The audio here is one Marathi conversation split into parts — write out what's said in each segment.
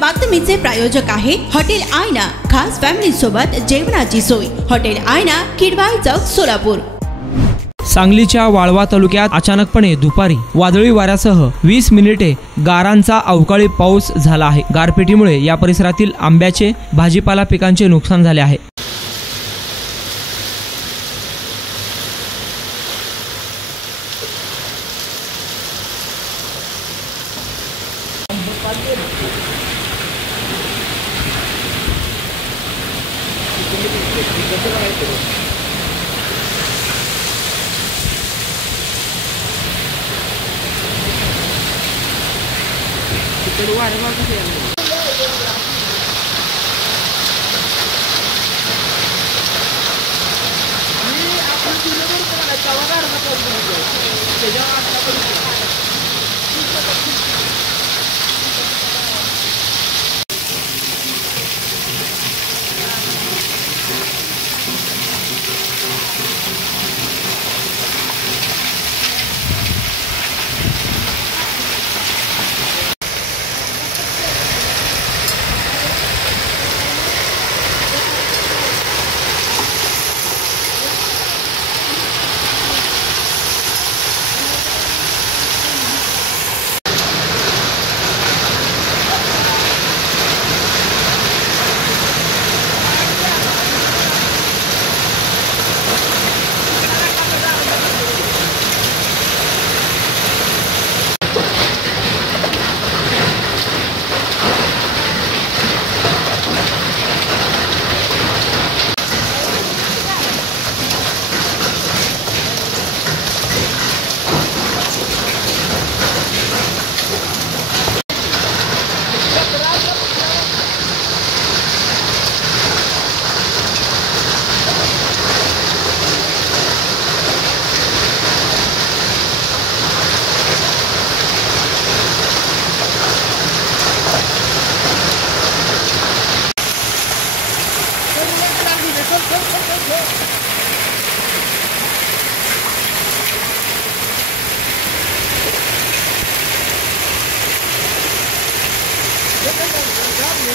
बातमीचे प्रायोजक आहे हॉटेल आयना। खास फॅमिली सोबत जेवणाची सोय। हॉटेल आयना, किडवाई चौक, सोलापूर। सांगलीच्या वाळवा तालुक्यात अचानकपणे दुपारी वादळी वाऱ्यासह 20 मिनिटे गारांचा अवकाळी पाऊस झाला आहे। गारपिटीमुळे या परिसरातील आंब्याचे, भाजीपाला पिकांचे नुकसान झाले आहे।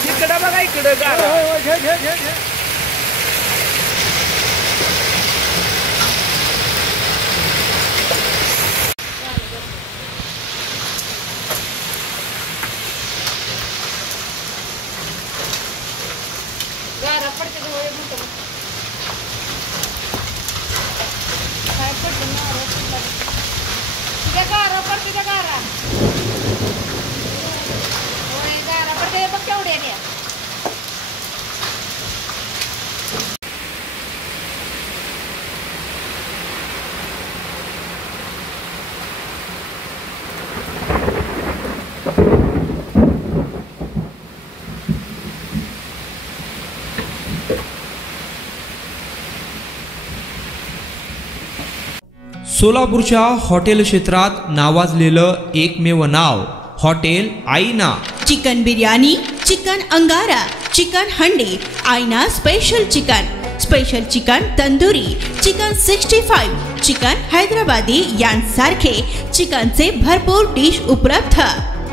इकडे बघा, इकडे गारा सोलापूरच्या हॉटेल क्षेत्रात नावाजलेलं एकमेव नाव हॉटेल आईना। चिकन बिर्याणी, चिकन अंगारा, चिकन हंडी, आईना special chicken, special chicken tandoori, chicken 65, chicken Hyderabadi यांसारखे चिकनचे भरपूर डिश उपलब्ध।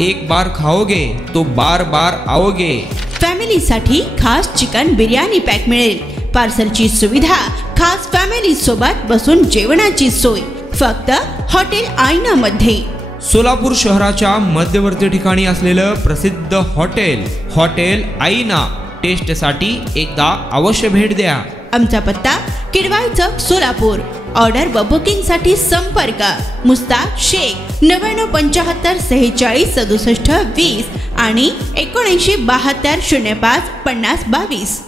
एक बार खाओगे तो बार बार आओगे। फॅमिलीसाठी खास चिकन बिर्याणी पॅक मिळेल। पार्सलची सुविधा, खास फॅमिली सोबत बसून जेवणाची सोय फक्त हॉटेल आईना मध्ये। सोलापूर शहराच्या मध्यवर्ती ठिकाणी असलेलं प्रसिद्ध हॉटेल आईना टेस्टसाठी एकदा अवश्य भेट द्या। आमचा पत्ता किडवाई चौक, सोलापूर। ऑर्डर व बुकिंग साठी संपर्क मुस्ताक शेख 9975 46 67 20 आणि 7972 05 50 22।